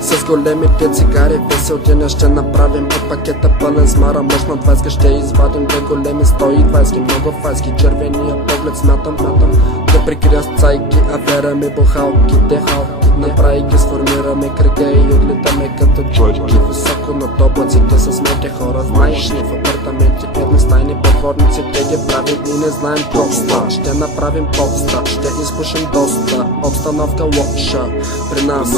С големите цигари весел деня ще направим от пакета пълен с мара. Мощ на 20 ще извадим две големи 120, много файски. Червения поглед смятам да прикрия с цайки, а вера ми бухалките. Направи ги сформираме кръга и отлитаме като чуйки високо над облаците с моите хора. Знаеш ли, в апартаменти едностайни подворници, те ги правим и не знаем поста. Ще направим поста, ще изпушим доста. Обстановка лоша при нас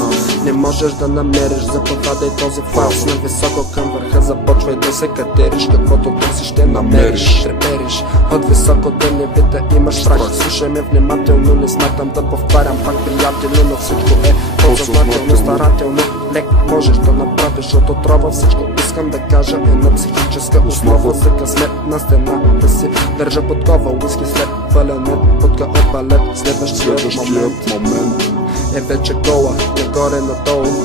не можеш да намериш. Западай този фалс на високо към върха, започвай да се катериш. Каквото търсиш ще намериш. Трепериш от високо да не би да имаш страх. Слушай ме внимателно, не смятам да повтарям пак, приятели, но всичко е по-съзнателно, старателно. Лек можеш да направиш от отрова всичко. Искам да кажа една психическа основа за късмет на стена да си държа подкова. Уиски след валяне, путка от балет. Следващият момент е вече гола, нагоре надолу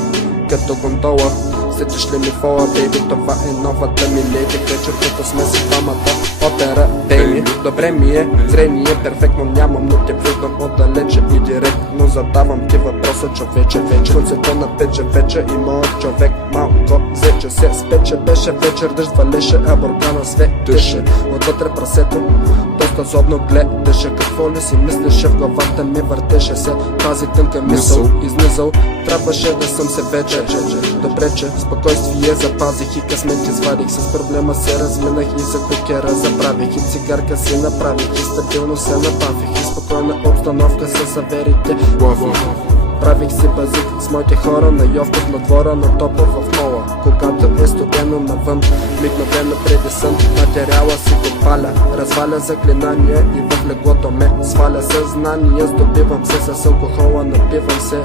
като гондола. Сетиш ли ми фола, бейби, това е новата ми леди. Вечер като сме си двамата опера, бейби. Добре ми е, зрение перфектно нямам, но те виждам отдалече и директно задавам ти въпроса, човече. Слънцето напече вече и моят човек малко взече се спече. Беше вечер, дъжд валеше, а буркана светеше. Отвътре прасето доста злобно гледаше. Какво ли си мислеше, в главата ми въртеше се тази тънка мисъл изнизъл. Трябваше да съм се вече. Добре, че спокойствие запазих и късмет извадих. С проблема се разминах и за кукера забравих. И цигарка си направих и стабилно се набавих. И спокойна обстановка с заверите. Правих си базик с моите хора на йовкът на двора, на топа в мола. Когато е студено навън, мигновено преди сън, материала си го паля. Разваля заклинания и в леглото ме сваля съзнание. Здобивам се с алкохола, напивам се.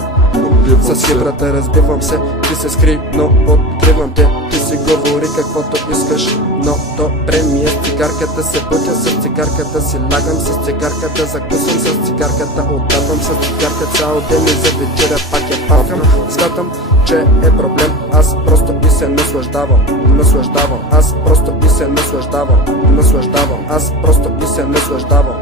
С хибрата разбивам се, ти се скри, но откривам те. Ти си говори каквото искаш, но добре ми е. С цигарката се будя, с цигарката си лягам, с цигарката закусвам, с цигарката отдавам, с цигарка цял ден и за вечеря пак я павкам. Смятам, че е проблем, аз просто и се наслаждавам. Аз просто и се наслаждавам. Аз просто и се наслаждавам.